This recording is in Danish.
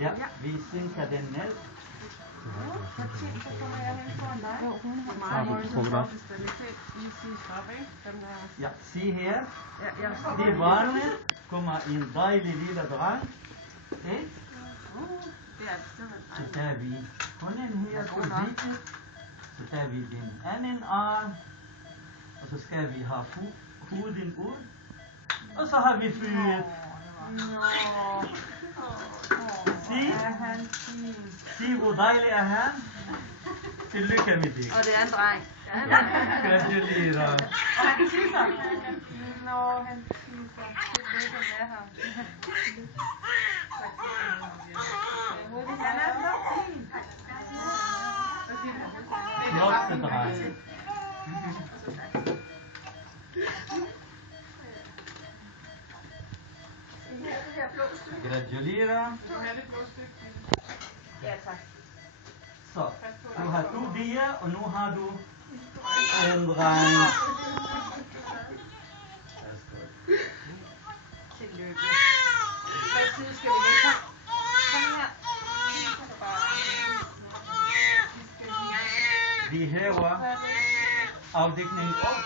Ja, vi synker den ned. Så kommer jeg hen foran dig. Jo, hun har Meget meget højt. trukket op. Ja, se her. Ja, Det barnet kommer en dejlig lille dreng. Se. Så tager vi hånden her på blikket. Så tager vi den anden arm. Og så skal vi have huden ud. Og så har vi født. Se hvor dejlig er han. Tillykke med det. Og det er en dreng. Gratulerer. Og han tisser. Nå, han tisser. Tillykke med ham. Han er så fin. Flotte dreng. Gratulerer. Ja, tak. Så, du har 2 bier, og nu har du en dreng. Tillykke. Hvad tid skal vi lægge her? Kom her. Vi hæver afdækningen op.